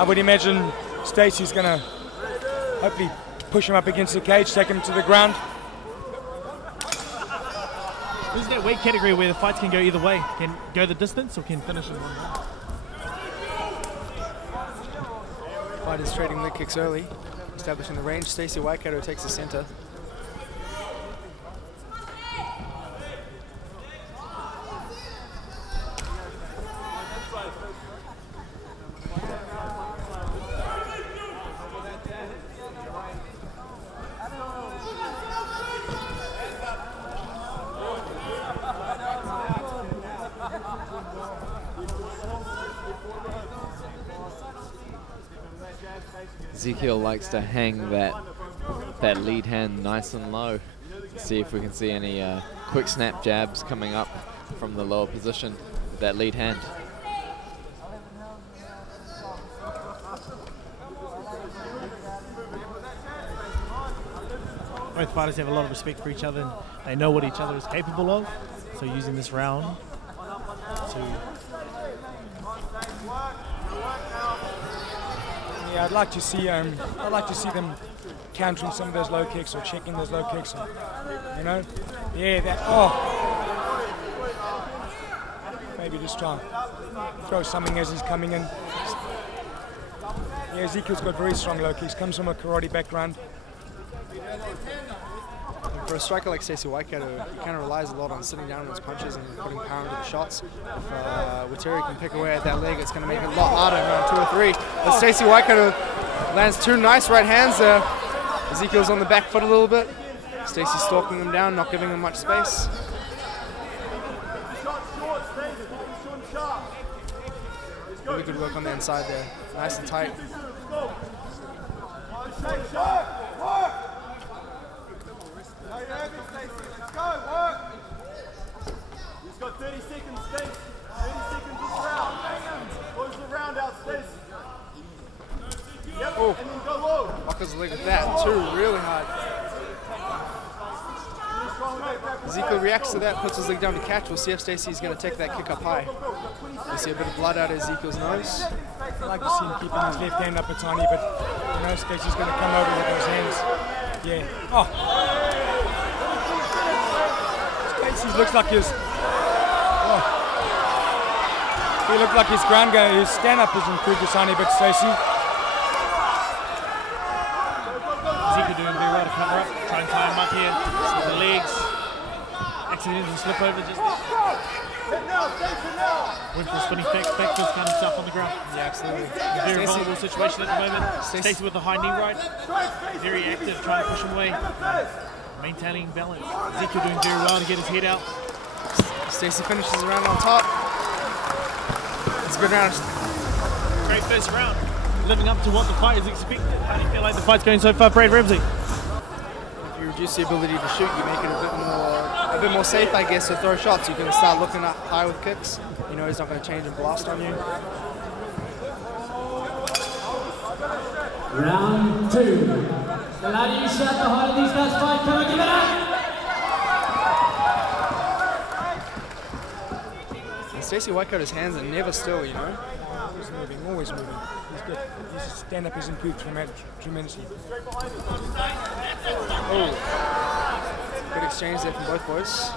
I would imagine Stacey's going to hopefully push him up against the cage, take him to the ground. This is that weight category where the fights can go either way. Can go the distance or can finish in one round. Fighters trading leg kicks early, establishing the range. Stacey Waikato takes the center. Ezekiel likes to hang that lead hand nice and low. See if we can see any quick snap jabs coming up from the lower position with that lead hand. Both fighters have a lot of respect for each other and they know what each other is capable of. So using this round to... Yeah, I'd like to see them countering some of those low kicks or checking those low kicks. Or, you know, yeah, that. Oh, maybe just try and throw something as he's coming in. Yeah, Ezekiel's got very strong low kicks. Comes from a karate background. For a striker like Stacey Waikato, he kind of relies a lot on sitting down on his punches and putting power into the shots. If Wetere can pick away at that leg, it's going to make it a lot harder in round 2 or 3. But Stacey Waikato lands 2 nice right hands there. Ezekiel's on the back foot a little bit. Stacey's stalking him down, not giving him much space. Really good work on the inside there. Nice and tight. Let's go, work! He's got 30 seconds, Stace. 30 seconds this round. Close the round out, Stace. Yep, oh. And then go low. Buckles the leg with that, too, really hard. Ezekiel reacts to that, puts his leg down to catch. We'll see if Stacey's going to take that kick up high. We see a bit of blood out of Ezekiel's nose. I like to see him keeping his left hand up a tiny bit. You know, Stacey's going to come over with those hands. Yeah. Oh. Stacey looks like his. Oh. He looked like his ground game, his stand-up has improved a tiny bit, Stacey. Ezekiel doing very well to cover up, try and tie him up here with the legs. Accidentally slip over just. Went for a spinning backfist, found himself on the ground. Yeah, absolutely. Very vulnerable situation at the moment. Stacey with the high knee right. Very active, trying to push him away. Maintaining balance. Ezekiel doing very well to get his head out. Stacey finishes the round on top. It's a good round. Great first round. Living up to what the fight is expected. How do you feel like the fight's going so far, Brad Ramsey? If you reduce the ability to shoot, you make it a bit more safe, I guess, to throw shots. You can start looking up high with kicks. You know he's not going to change and blast on you. Round 2. The laddie you shot the heart of these guys fight. Come on, give it up! And Stacey Waikato's hands are never still, you know. Always moving, always moving. He's good. His stand-up has improved tremendously. Oh. Good exchange there from both boys.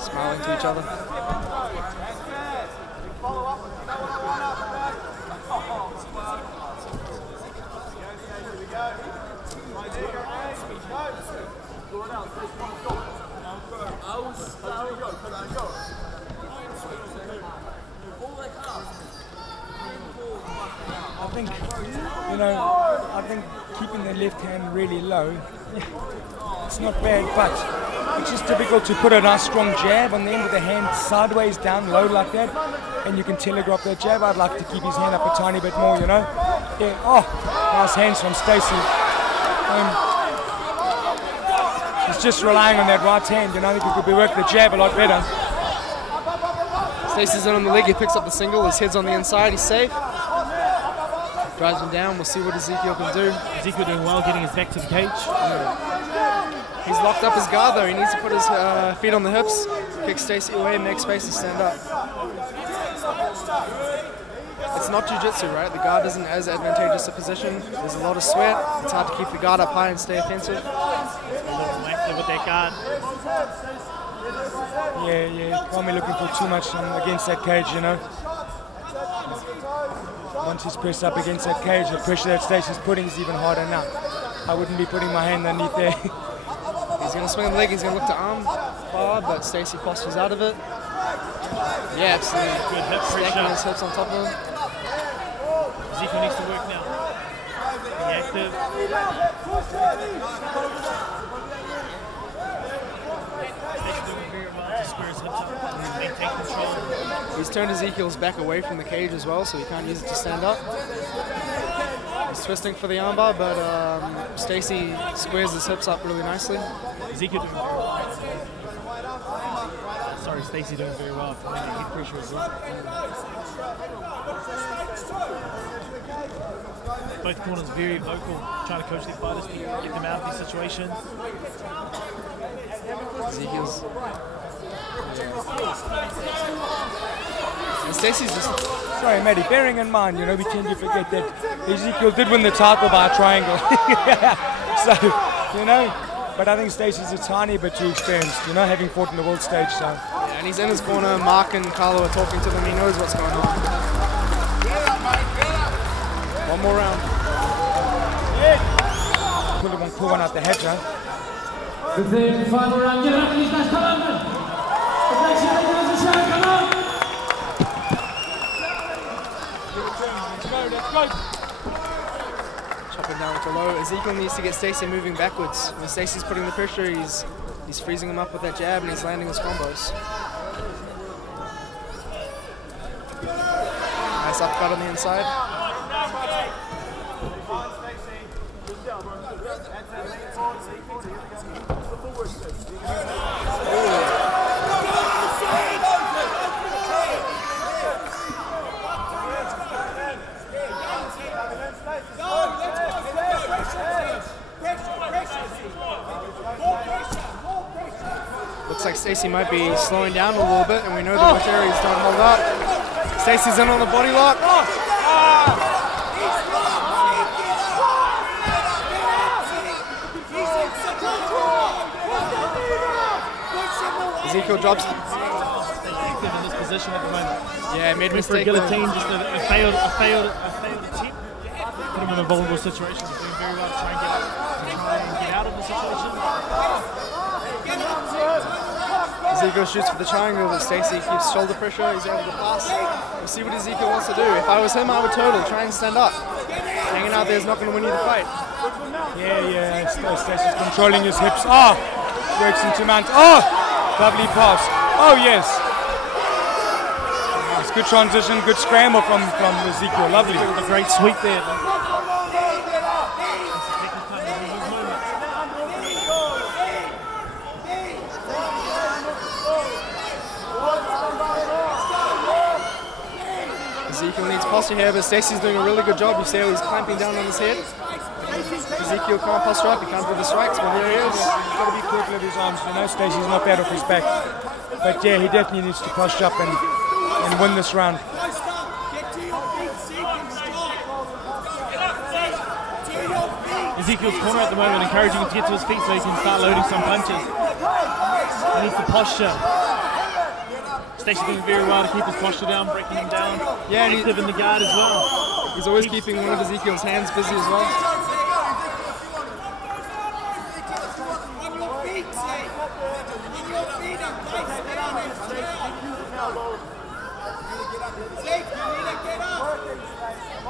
Smiling to each other. I think keeping the left hand really low, it's not bad, but it's just difficult to put a nice strong jab on the end of the hand sideways down low like that, and you can telegraph that jab. I'd like to keep his hand up a tiny bit more, you know. Yeah. Oh, nice hands from Stacey. He's just relying on that right hand, you know. I think he could be working the jab a lot better. Stacey's in on the leg, he picks up the single, his head's on the inside, he's safe. drives him down. We'll see what Ezekiel can do. Ezekiel doing well, getting his back to the cage. He's locked up his guard though. He needs to put his feet on the hips, kick Stacey away, make space to stand up. It's not jiu-jitsu, right? The guard isn't as advantageous a position. There's a lot of sweat. It's hard to keep the guard up high and stay offensive. A little more active with that guard. Yeah, can't be looking for too much against that cage, you know. Once he's pressed up against that cage, the pressure that Stacey's putting is even harder now. I wouldn't be putting my hand underneath there. He's going to swing the leg, he's going to look to arm bar, but Stacey postures out of it. Yeah, absolutely. Good hip Stacking pressure. his hips on top of him. Ezekiel needs to work now. Be active. Stacey's doing very well to square his hips up. Maintain control. He's turned Ezekiel's back away from the cage as well, so he can't use it to stand up. He's twisting for the armbar, but Stacey squares his hips up really nicely. Ezekiel doing very well. Sorry, Stacey doing very well. Head pressure as well. Both corners very vocal, trying to coach their fighters to get them out of these situations. Ezekiel's. And Stacey's just. Sorry, Matty, bearing in mind, you know, we tend to forget that Ezekiel did win the title by a triangle. So, you know, but I think Stacey's a tiny bit too experienced, you know, having fought in the world stage, so. Yeah, and he's in his corner. Mark and Carlo are talking to him. He knows what's going on. One more round. Pull one out the head, huh? With the final round, get up, these guys, come on, man. The next round, come on. Let's go. Chopping down to low. Ezekiel needs to get Stacey moving backwards. When Stacey's putting the pressure, he's freezing him up with that jab and he's landing his combos. Nice upcut on the inside. Looks like Stacey might be slowing down a little bit, and we know that Wetere's don't hold up. Stacey's in on the body lock. Ezekiel drops. Active in this position at the moment. Yeah, made a Went for a mistake. guillotine, just a failed attempt. Put him in a vulnerable situation. He's doing very well to try and get out of the situation. Ezekiel shoots for the triangle, but Stacey keeps shoulder pressure. He's able to pass. We'll see what Ezekiel wants to do. If I was him, I would total. Try and stand up. Hanging out there is not going to win you the fight. Yeah, Stacey's controlling his hips. Oh, works into mount. Oh, lovely pass. Oh, yes. Nice, good transition, good scramble from Ezekiel. Lovely. A great sweep there. Ezekiel needs posture here, but Stacey's doing a really good job. You see how he's clamping down on his head. Ezekiel can't posture up, he can't do the strikes, but here he is. He's got to be careful of his arms, you know. Stacey's not bad off his back. But yeah, he definitely needs to posture up and win this round. Ezekiel's corner at the moment, encouraging him to get to his feet so he can start loading some punches. He needs the posture. Stacey doing very well to keep his posture down, breaking him down. Yeah, and active in the guard as well. He's always keeping one of Ezekiel's hands busy as well.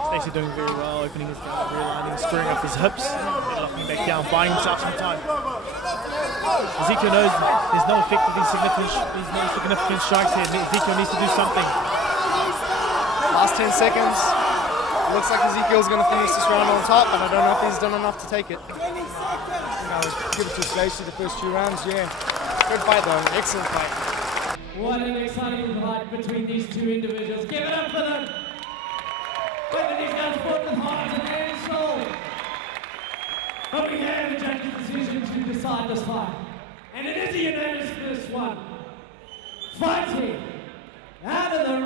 Stacey doing very well, opening his guard, realigning, squaring up his hips, locking back down, buying himself some time. Ezekiel knows there's no effect of these significant strikes here. Ezekiel needs to do something. Last 10 seconds. Looks like Ezekiel's going to finish this round on top, and I don't know if he's done enough to take it. Give it to Stacey the first 2 rounds, yeah. Good fight though, excellent fight. What an exciting fight between these two individuals. Give it up for them. Both of these guys fought with heart and soul. But we have a judge's decision to decide this fight. And it is a unanimous one. Fighting out of the